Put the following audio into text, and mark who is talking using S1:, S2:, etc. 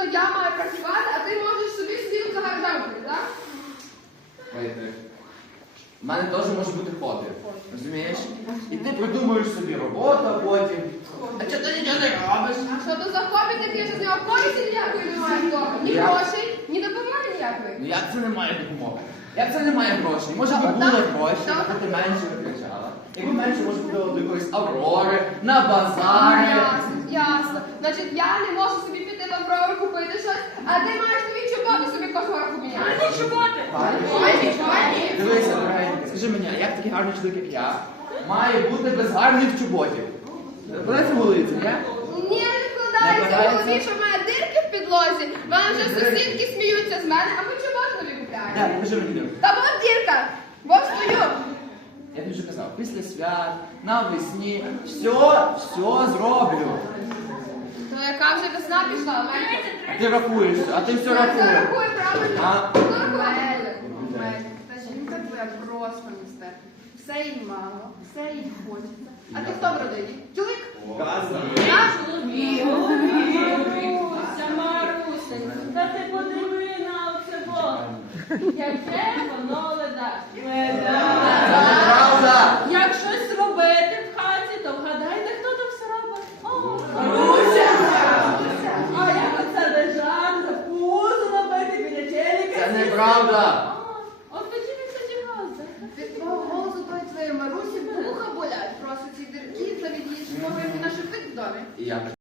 S1: Я маю працювати, а ти можеш собі сидіти за гарантами, так?
S2: У мене теж може бути хобі, розумієш? І ти придумуєш собі роботу, а потім. А чого ти нічого не робиш?
S1: А що то за хобі таке, що з нього користі ніякої немає вдома? Ні
S2: Я-
S1: грошей, ні допомоги ніякої.
S2: Ну як це немає допомоги? Як це немає грошей? Може би
S1: Та
S2: були
S1: отак,
S2: гроші,
S1: так.
S2: а ти менше витрачала. Якби менше, може було до якоїсь Аврори, на базари.
S1: Ясно, ясно. Значить, я не можу собі піти в Аврору купити щось, а ти маєш нові чоботи собі кожного року міняти.
S2: Дивися, дорогенька, скажи мені, а як такий гарний чоловік, як я, має бути без гарних чоботів? Подається вулицю, ні?
S1: Ні, не вкладається в голові, що в мене дирки в підлозі. В мене вже сусідки сміються з мене, а ми чоботи нові купляємо.
S2: Так, покажи мені дивись.
S1: Та вон дірка, вон стою.
S2: Я тобі вже казав, після свят, навесні, все зроблю.
S1: То яка вже весна пішла, в мене.
S2: А ти рахуєш, а ти все
S1: Це
S2: рахуєш.
S1: рахує правильно.
S2: А?
S1: Хто рахувати буде?
S3: Та жінка твоя просто містер. Все їй мало, все їй хочеться.
S1: А ти хто в родині? Чоловік?
S4: Маруся, Марусенька, та ти подиви на оце Бог. Яке воно ледаче.
S2: Правда?
S4: Як щось робити в хаті, то вгадайте, хто там все робить. О, Маруся! А як оце лежать, за пузо набити біля челіка?
S2: Це неправда.
S4: От тоді він задівався.
S3: Від твого голосу тої твоєї Марусі вуха болять. Просто ці дірки завід'їш, що ви на шипить в домі.
S2: І я